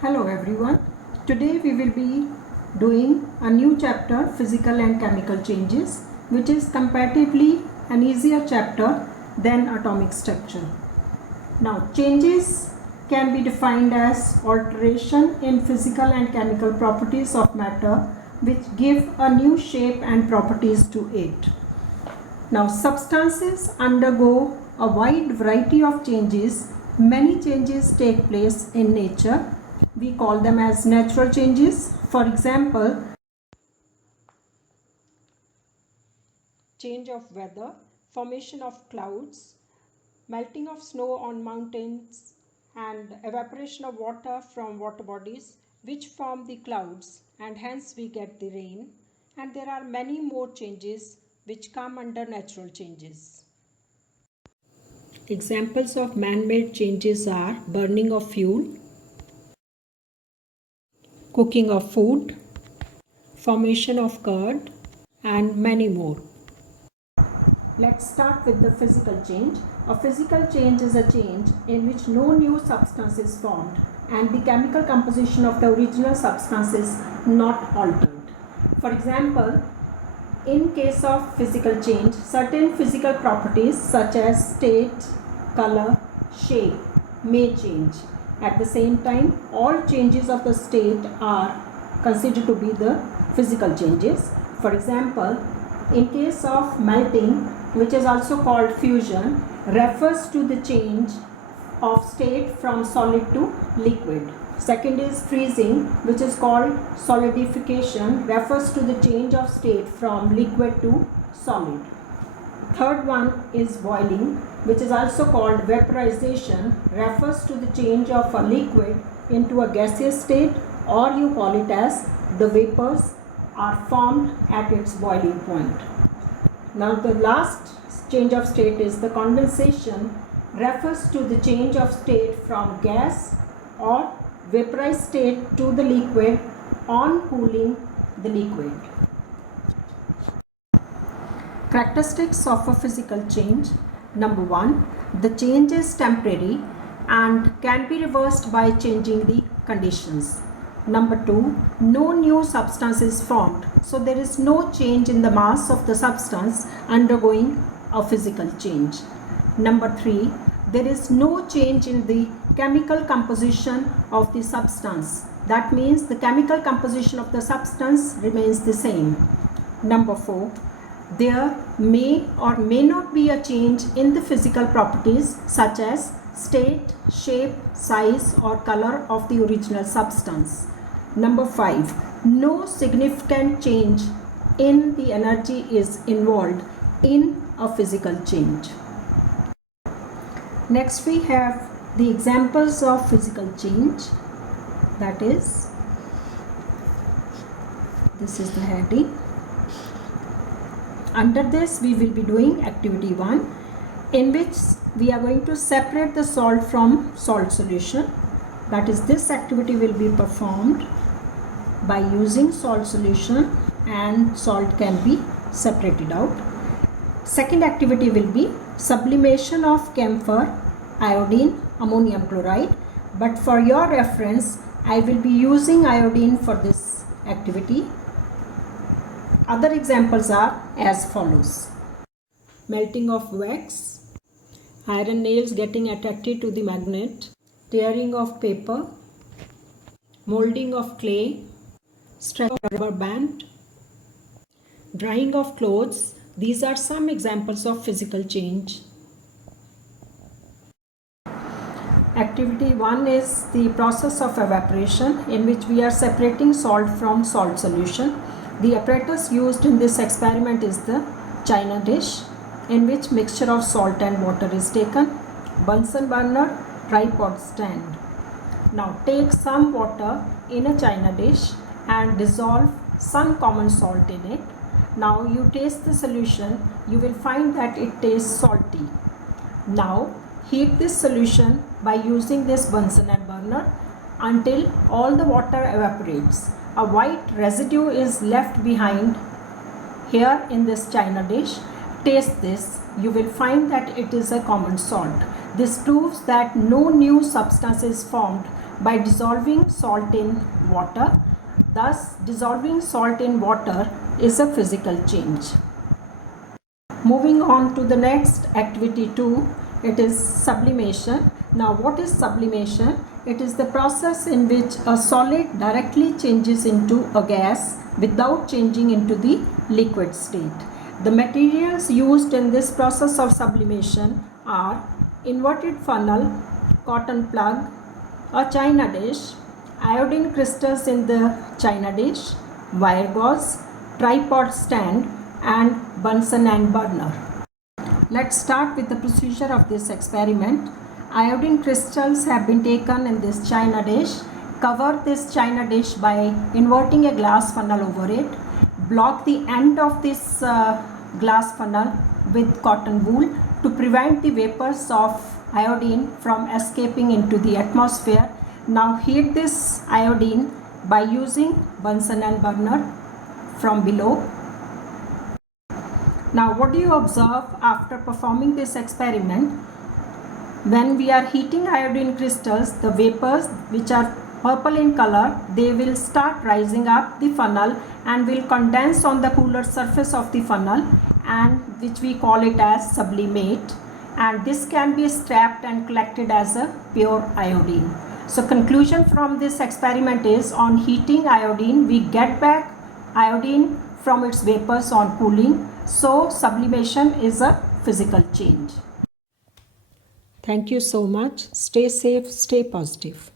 Hello everyone. Today we will be doing a new chapter, Physical and Chemical Changes, which is comparatively an easier chapter than atomic structure. Now, changes can be defined as alteration in physical and chemical properties of matter which give a new shape and properties to it. Now, substances undergo a wide variety of changes. Many changes take place in nature. We call them as natural changes. For example, change of weather, formation of clouds, melting of snow on mountains, and evaporation of water from water bodies which form the clouds, and hence we get the rain. And there are many more changes which come under natural changes. Examples of man-made changes are burning of fuel, cooking of food, formation of curd, and many more. Let's start with the physical change. A physical change is a change in which no new substance is formed and the chemical composition of the original substance is not altered. For example, in case of physical change, certain physical properties such as state, color, shape may change. At the same time, all changes of the state are considered to be the physical changes. For example, in case of melting, which is also called fusion, refers to the change of state from solid to liquid. Second is freezing, which is called solidification, refers to the change of state from liquid to solid. Third one is boiling, which is also called vaporization, refers to the change of a liquid into a gaseous state, or you call it as the vapors are formed at its boiling point. Now the last change of state is the condensation, refers to the change of state from gas or vaporized state to the liquid on cooling the liquid. Characteristics of a physical change. Number 1, the change is temporary and can be reversed by changing the conditions. Number 2, no new substance is formed, so there is no change in the mass of the substance undergoing a physical change. Number 3, there is no change in the chemical composition of the substance. That means the chemical composition of the substance remains the same. Number 4, there may or may not be a change in the physical properties such as state, shape, size or color of the original substance. Number 5, no significant change in the energy is involved in a physical change. Next we have the examples of physical change, that is, this is the heading. Under this we will be doing activity 1, in which we are going to separate the salt from salt solution. That is, this activity will be performed by using salt solution and salt can be separated out. Second activity will be sublimation of camphor, iodine, ammonium chloride, but for your reference I will be using iodine for this activity. Other examples are as follows: melting of wax, iron nails getting attracted to the magnet, tearing of paper, molding of clay, stretching of rubber band, drying of clothes. These are some examples of physical change. Activity 1 is the process of evaporation, in which we are separating salt from salt solution. The apparatus used in this experiment is the china dish, in which mixture of salt and water is taken. Bunsen burner, tripod stand. Now take some water in a china dish and dissolve some common salt in it. Now you taste the solution, you will find that it tastes salty. Now heat this solution by using this Bunsen burner until all the water evaporates. A white residue is left behind here in this china dish. Taste this, you will find that it is a common salt. This proves that no new substance is formed by dissolving salt in water. Thus, dissolving salt in water is a physical change. Moving on to the next activity 2, it is sublimation. Now, what is sublimation? It is the process in which a solid directly changes into a gas without changing into the liquid state. The materials used in this process of sublimation are inverted funnel, cotton plug, a china dish, iodine crystals in the china dish, wire gauze, tripod stand, and Bunsen and burner. Let's start with the procedure of this experiment. Iodine crystals have been taken in this china dish. Cover this china dish by inverting a glass funnel over it. Block the end of this glass funnel with cotton wool to prevent the vapors of iodine from escaping into the atmosphere. Now heat this iodine by using Bunsen and burner from below. Now, what do you observe after performing this experiment? When we are heating iodine crystals, the vapors which are purple in color, they will start rising up the funnel and will condense on the cooler surface of the funnel, and which we call it as sublimate, and this can be strapped and collected as a pure iodine. So conclusion from this experiment is, on heating iodine we get back iodine from its vapors on cooling. So sublimation is a physical change. Thank you so much. Stay safe, stay positive.